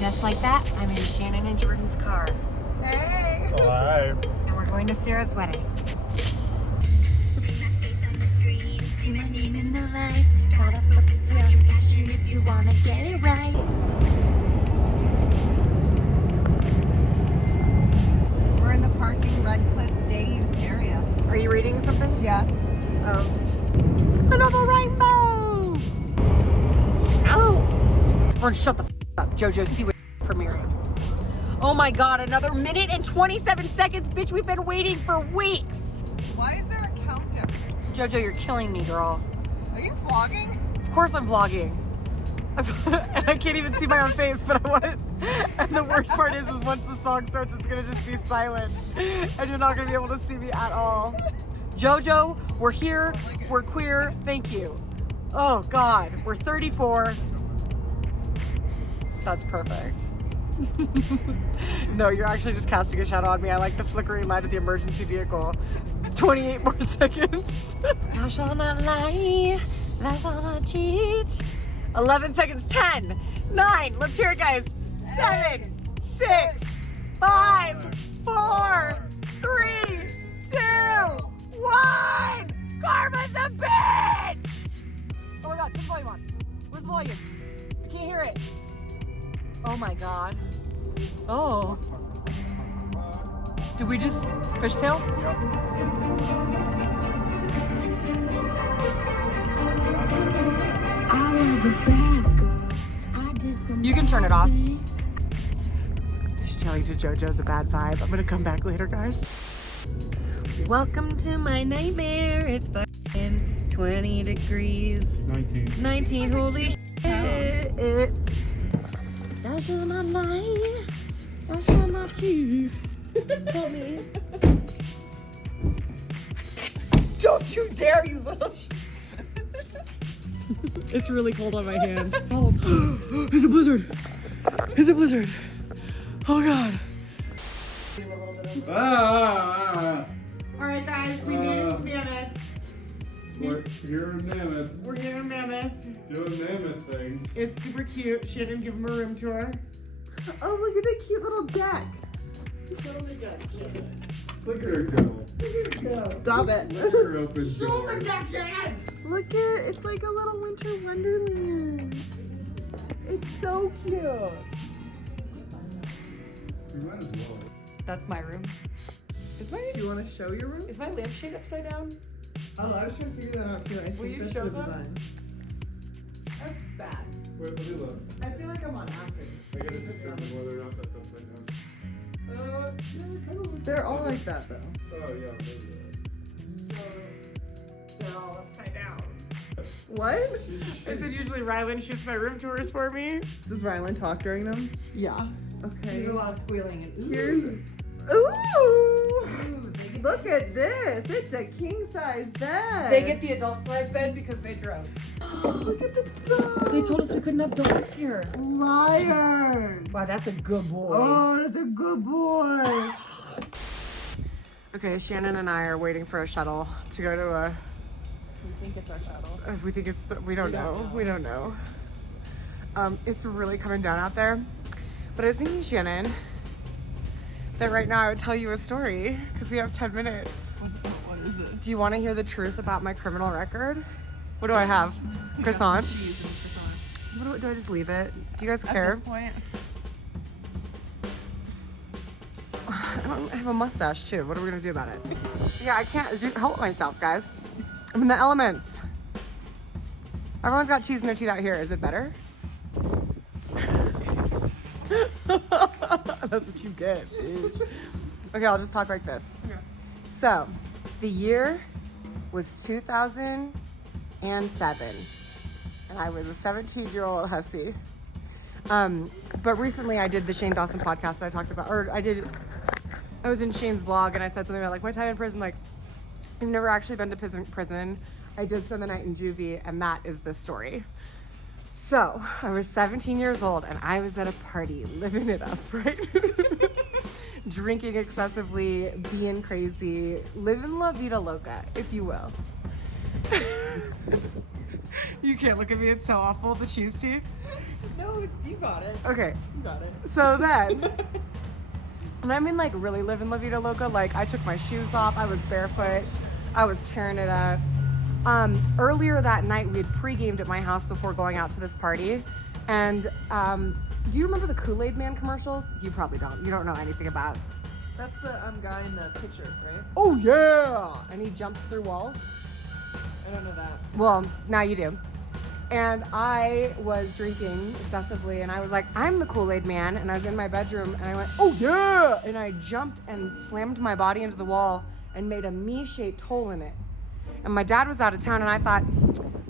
just like that, I'm in Shannon and Jordan's car. Hey! Oh, hi. And we're going to Sarah's wedding. See my face on the screen, see my name in the lights. Gotta focus around your passion if you wanna get it right. We're in the parking Red Cliffs Day Use area. Are you reading something? Yeah. Another rainbow! Snow! Everyone shut the up. JoJo Siwa premiering. Oh my god, another minute and 27 seconds, bitch. We've been waiting for weeks. Why is there a countdown? JoJo, you're killing me, girl. Are you vlogging? Of course I'm vlogging. And I can't even see my own face, but I want it. And the worst part is once the song starts, it's gonna just be silent. And you're not gonna be able to see me at all. JoJo, we're here, we're queer, thank you. Oh God, we're 34. That's perfect. No, you're actually just casting a shadow on me. I like the flickering light of the emergency vehicle. 28 more seconds. Thou shalt not lie, thou shalt not cheat. 11 seconds, 10, 9, let's hear it guys. 7, 6, 5, 4, 3, 2, 1. Karma's a bitch! Oh my god, turn the volume on. Where's the volume? I can't hear it. Oh my god. Oh. Did we just fishtail? I was a bad girl. I did some You can turn it off. things. Fishtailing to JoJo's a bad vibe. I'm gonna come back later, guys. Welcome to my nightmare. It's fucking 20 degrees. 19, holy shit. Thou shalt not lie. Thou shalt not cheat. Help me. Don't you dare, you little It's really cold on my hand. Oh. It's a blizzard. It's a blizzard. Oh God. All right, guys, we made it to Mammoth. We're here in Mammoth, We're here in Mammoth. doing Mammoth things. It's super cute. Shannon, give him a room tour. Oh, look at the cute little deck. Show him the deck, Shannon. Look at her go. Stop it. Look at her open Show door. him the deck, Shannon. Look at it's like a little winter wonderland. It's so cute. You might as well. That's my room. Do you want to show your room? Is my lampshade upside down? Oh, I was trying to figure that out too. I Will think you that's show the them? design. That's bad. Wait, let me look. I feel like I'm on acid. I gotta determine whether or not that's upside down. Yeah, it kind of looks They're all upside like that though. down. Oh, yeah, maybe. So they're all upside down. What? I said usually Rylan shoots my room tours for me. Does Rylan talk during them? Yeah. Okay. There's a lot of squealing and Here's- oohs. Ooh! Ooh, they get Look at this. It's a king size bed. They get the adult size bed because they drove. Look at the dog. They told us we couldn't have dogs here. Liars. Wow, that's a good boy. Oh, that's a good boy. Okay, Shannon and I are waiting for a shuttle to go to a. We think it's our shuttle. We think it's. We don't know. We don't know. It's really coming down out there. But I was thinking, Shannon, that right now I would tell you a story because we have 10 minutes. What is it? Do you want to hear the truth about my criminal record? What do I have? Croissant? Cheese and croissant. Do I just leave it? Do you guys At care? this point, I have a mustache too. What are we gonna do about it? Yeah, I can't help myself, guys. I'm in the elements. Everyone's got cheese in their teeth out here. Is it better? That's what you get, bitch. Okay, I'll just talk like this. Okay. So, the year was 2007, and I was a 17-year-old hussy. But recently I did the Shane Dawson podcast that I talked about, or I was in Shane's vlog and I said something about like my time in prison, like I've never actually been to prison. I did spend the night in juvie, and that is the story. So I was 17 years old and I was at a party, living it up, right? Drinking excessively, being crazy, living la vida loca, if you will. You can't look at me, it's so awful, the cheese teeth. No, you got it. Okay. You got it. So then, and I mean like really living La Vida Loca. Like I took my shoes off. I was barefoot. I was tearing it up. Earlier that night, we had pre-gamed at my house before going out to this party. And do you remember the Kool-Aid Man commercials? You probably don't. You don't know anything about. That's the guy in the picture, right? Oh yeah! And he jumps through walls. I don't know that. Well, now you do. And I was drinking excessively, and I was like, I'm the Kool-Aid Man. And I was in my bedroom, and I went, oh yeah! And I jumped and slammed my body into the wall and made a me-shaped hole in it. And my dad was out of town, and I thought,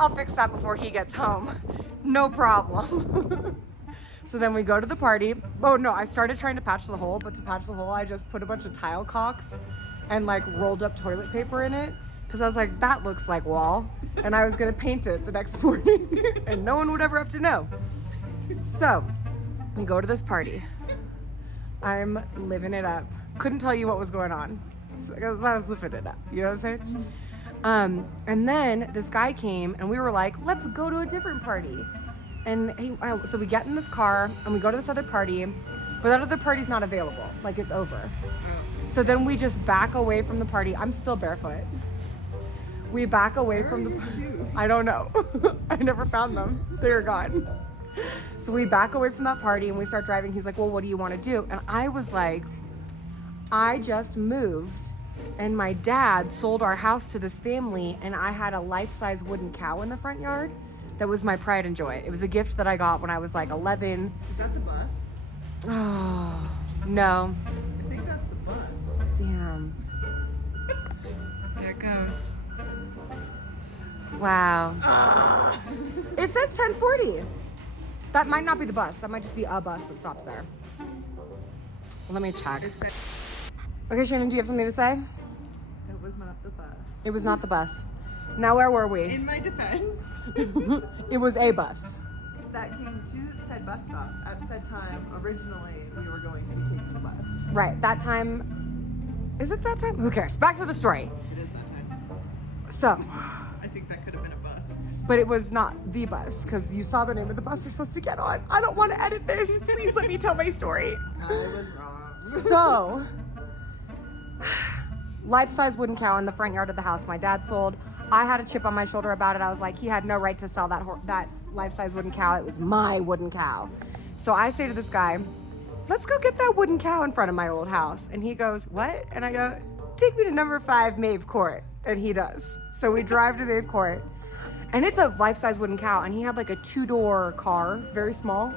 I'll fix that before he gets home. No problem. So then we go to the party. Oh no, I started trying to patch the hole, but to patch the hole, I just put a bunch of tile caulks and like rolled up toilet paper in it. Cause I was like, that looks like wall. And I was gonna paint it the next morning and no one would ever have to know. So we go to this party. I'm living it up. Couldn't tell you what was going on. I was living it up, you know what I'm saying? And then this guy came and we were like, let's go to a different party. And so we get in this car and we go to this other party, but that other party's not available. Like it's over. So then we just back away from the party. I'm still barefoot. We back away from the shoes? I don't know. I never found them. They're gone. So we back away from that party and we start driving. He's like, well, what do you want to do? And I was like, I just moved and my dad sold our house to this family and I had a life-size wooden cow in the front yard. That was my pride and joy. It was a gift that I got when I was like 11. Is that the bus? Oh, no. I think that's the bus. Damn. There it goes. Wow. It says 10:40. That might not be the bus. That might just be a bus that stops there. Let me check. Okay, Shannon, do you have something to say? It was not the bus. It was not the bus. Now where were we? In my defense, It was a bus. that came to said bus stop at said time. Originally, we were going to be taking the bus. Right, that time. Is it that time? Who cares? Back to the story. It is that time. So, I think that could have been a bus. but it was not the bus because you saw the name of the bus you're supposed to get on. I don't want to edit this. Please let me tell my story. I was wrong. So, life-size wooden cow in the front yard of the house my dad sold. I had a chip on my shoulder about it. I was like, he had no right to sell that life-size wooden cow. It was my wooden cow. So I say to this guy, let's go get that wooden cow in front of my old house. And he goes, what? And I go, take me to number 5 Maeve Court. And he does. So we drive to Maeve Court. And it's a life-size wooden cow. And he had like a 2-door car, very small.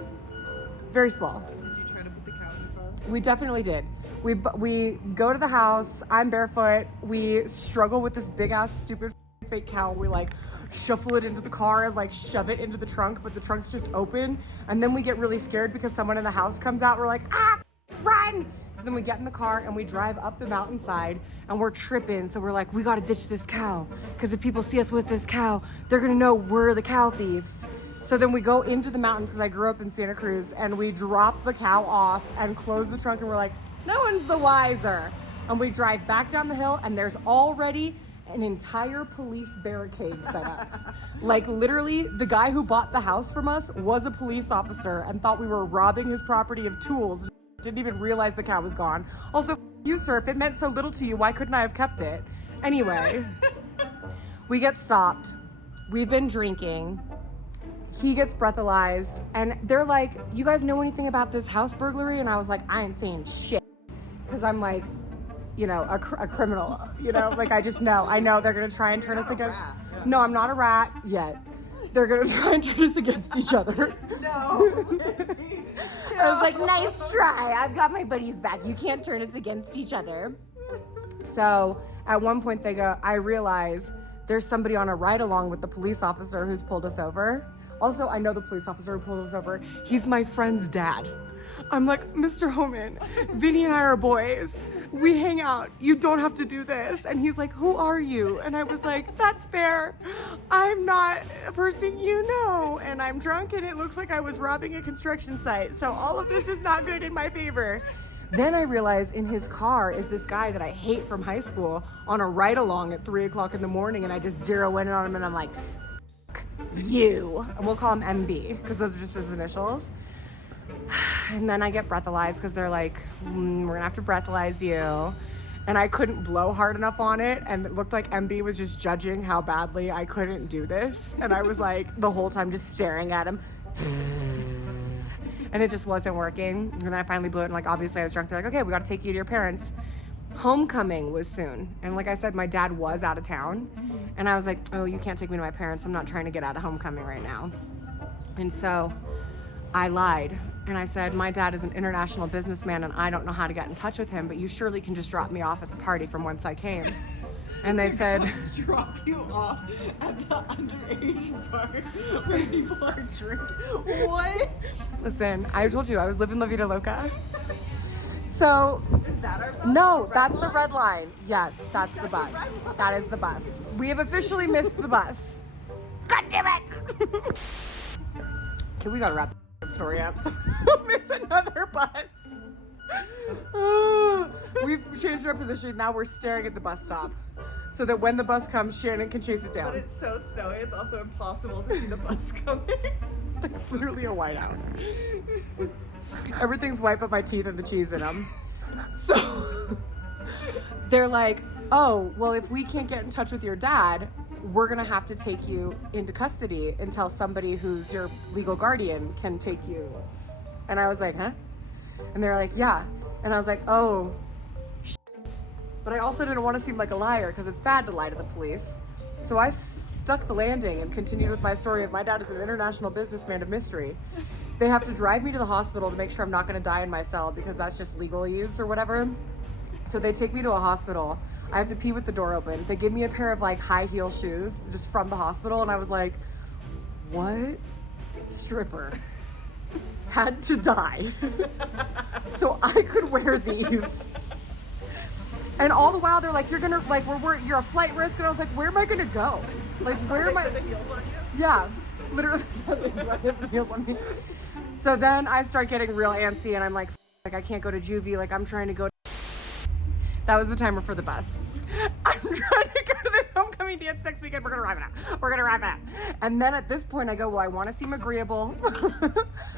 Very small. Did you try to put the cow in the car? We definitely did. We go to the house. I'm barefoot. We struggle with this big-ass, stupid fake cow. We like shuffle it into the car and like shove it into the trunk, but the trunk's just open. And then we get really scared because someone in the house comes out. We're like, run! So then we get in the car and we drive up the mountainside and we're tripping. So we're like, we gotta ditch this cow because if people see us with this cow, they're gonna know we're the cow thieves. So then we go into the mountains because I grew up in Santa Cruz and we drop the cow off and close the trunk and we're like, no one's the wiser. And we drive back down the hill and there's already an entire police barricade set up. Like literally the guy who bought the house from us was a police officer and thought we were robbing his property of tools. Didn't even realize the cow was gone. Also, you sir, if it meant so little to you, why couldn't I have kept it? Anyway, we get stopped. We've been drinking. He gets breathalyzed and they're like, you guys know anything about this house burglary? And I was like, I ain't saying shit. Cause I'm like, you know, a criminal, you know, like I just know. I know they're gonna try and turn us against. Yeah. No, I'm not a rat yet. They're gonna try and turn us against each other. No. I was like, nice try. I've got my buddies back. You can't turn us against each other. So at one point they go, I realize there's somebody on a ride along with the police officer who's pulled us over. Also, I know the police officer who pulled us over. He's my friend's dad. I'm like, Mr. Homan, Vinny and I are boys. We hang out. You don't have to do this. And he's like, who are you? And I was like, that's fair. I'm not a person you know. And I'm drunk and it looks like I was robbing a construction site. So all of this is not good in my favor. Then I realized in his car is this guy that I hate from high school on a ride along at 3 o'clock in the morning. And I just zero in on him and I'm like, you. And we'll call him MB because those are just his initials. And then I get breathalyzed because they're like, we're gonna have to breathalyze you. And I couldn't blow hard enough on it, and it looked like MB was just judging how badly I couldn't do this. And I was like, the whole time just staring at him. And it just wasn't working. And then I finally blew it, and like, obviously I was drunk. They're like, okay, we gotta take you to your parents. Homecoming was soon. And like I said, my dad was out of town. And I was like, oh, you can't take me to my parents. I'm not trying to get out of homecoming right now. And so I lied. And I said, my dad is an international businessman and I don't know how to get in touch with him, but you surely can just drop me off at the party from whence I came. And they said, Let's drop you off at the underage bar where people are drinking. What? listen, I told you I was living La Vida Loca. So, Is that our bus? no, The that's red the line? red line. Yes, that's the bus. That is the bus. We have officially missed the bus. God damn it! Okay, we gotta wrap the story up. So we'll miss another bus. We've changed our position. Now we're staring at the bus stop, so that when the bus comes, Shannon can chase it down. But it's so snowy, it's also impossible to see the bus coming. It's like literally a whiteout. Everything's white but my teeth and the cheese in them. So they're like, oh, well, if we can't get in touch with your dad, we're gonna have to take you into custody until somebody who's your legal guardian can take you. And I was like, huh? And they're like, yeah. And I was like, oh, shit. But I also didn't want to seem like a liar because it's bad to lie to the police. So I stuck the landing and continued with my story of my dad is an international businessman of mystery. They have to drive me to the hospital to make sure I'm not going to die in my cell because that's just legalese or whatever. So they take me to a hospital. I have to pee with the door open. They give me a pair of like high heel shoes just from the hospital. And I was like, what stripper had to die so I could wear these? And all the while they're like, you're gonna like, you're a flight risk. And I was like, where am I gonna go? Like, where am I? The heels on you? Yeah, literally. The heels on me. So then I start getting real antsy and I'm like, I can't go to juvie. Like, I'm trying to go. That was the timer for the bus. I'm trying to go to this homecoming dance next weekend. We're gonna wrap it up. We're gonna wrap it up. And then at this point I go, well, I want to seem agreeable.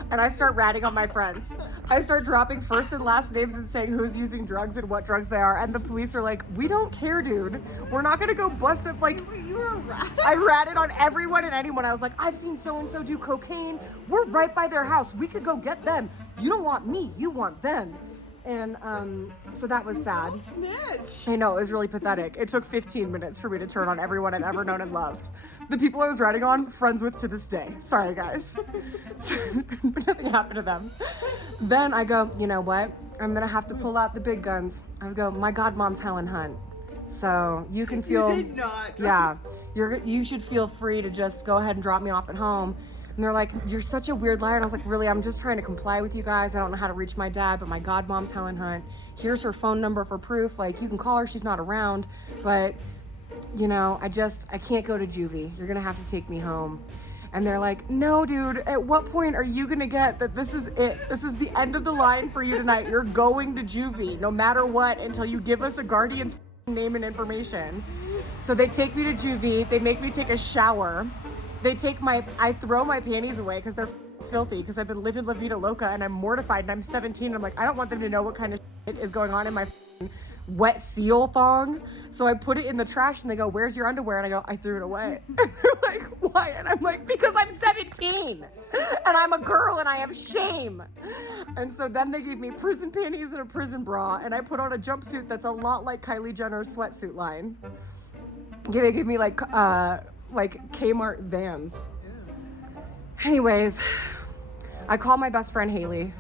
And I start ratting on my friends. I start dropping first and last names and saying who's using drugs and what drugs they are. And the police are like, we don't care, dude. We're not gonna go bust up like. You were a rat. I ratted on everyone and anyone. I was like, I've seen so-and-so do cocaine. We're right by their house. We could go get them. You don't want me, you want them. And so that was sad. Snitch. I know, it was really pathetic. It took 15 minutes for me to turn on everyone I've ever known and loved. The people I was writing on, friends with to this day. Sorry, guys. But nothing happened to them. Then I go, you know what? I'm gonna have to pull out the big guns. I go, my godmom's Helen Hunt. So you can feel. You did not. Yeah, you should feel free to just go ahead and drop me off at home. And they're like, you're such a weird liar. And I was like, really, I'm just trying to comply with you guys. I don't know how to reach my dad, but my godmom's Helen Hunt. Here's her phone number for proof. Like, you can call her, she's not around. But, you know, I can't go to juvie. You're gonna have to take me home. And they're like, no, dude, at what point are you gonna get that this is it? This is the end of the line for you tonight. You're going to juvie, no matter what, until you give us a guardian's name and information. So they take me to juvie. They make me take a shower. I throw my panties away because they're filthy because I've been living La Vida Loca and I'm mortified and I'm 17 and I'm like, I don't want them to know what kind of shit is going on in my wet seal thong. So I put it in the trash and they go, where's your underwear? And I go, I threw it away. And they're like, why? And I'm like, because I'm 17 and I'm a girl and I have shame. And so then they gave me prison panties and a prison bra and I put on a jumpsuit that's a lot like Kylie Jenner's sweatsuit line. Yeah, they gave me like Kmart Vans. Anyways, I call my best friend Haley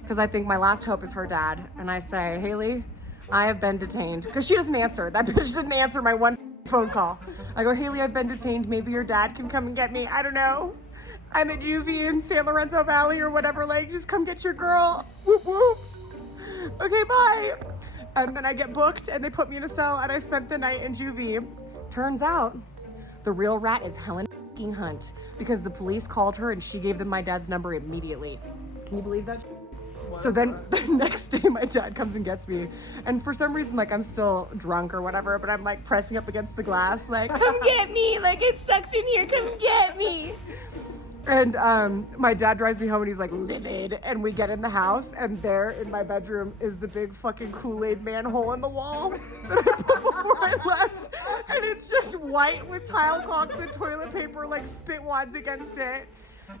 because I think my last hope is her dad. And I say, Haley, I have been detained. Because she doesn't answer. That bitch didn't answer my one phone call. I go, Haley, I've been detained. Maybe your dad can come and get me. I don't know. I'm at juvie in San Lorenzo Valley or whatever. Like, just come get your girl. Whoop, whoop. Okay, bye. And then I get booked and they put me in a cell and I spent the night in juvie. Turns out the real rat is Helen Hunt because the police called her and she gave them my dad's number immediately. Can you believe that? So then the next day my dad comes and gets me, and for some reason like I'm still drunk or whatever, but I'm like pressing up against the glass like, come get me, like it sucks in here, come get me. And my dad drives me home and he's like livid, and we get in the house and there in my bedroom is the big fucking Kool-Aid manhole in the wall that I put before I left, and it's just white with tile caulks and toilet paper like spit wads against it.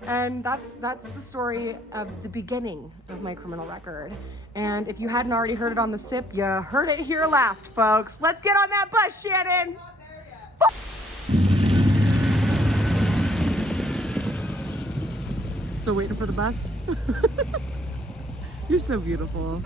And that's the story of the beginning of my criminal record. And if you hadn't already heard it on the sip, you heard it here last, folks. Let's get on that bus, Shannon. Still waiting for the bus? You're so beautiful.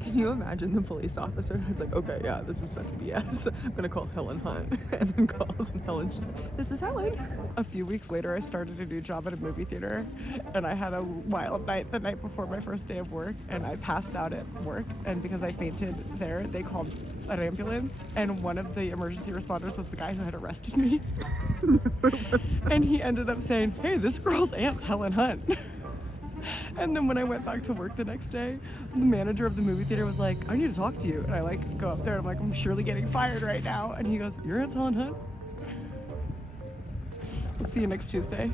Can you imagine the police officer? It's like, okay, yeah, this is such BS. I'm gonna call Helen Hunt. And then calls, and Helen's just like, this is Helen. A few weeks later, I started a new job at a movie theater, and I had a wild night the night before my first day of work, and I passed out at work, and because I fainted there, they called an ambulance, and one of the emergency responders was the guy who had arrested me. And he ended up saying, hey, this girl's aunt's Helen Hunt. And then when I went back to work the next day, the manager of the movie theater was like, I need to talk to you. And I like go up there and I'm like, I'm surely getting fired right now. And he goes, your aunt's Helen Hunt? I'll see you next Tuesday.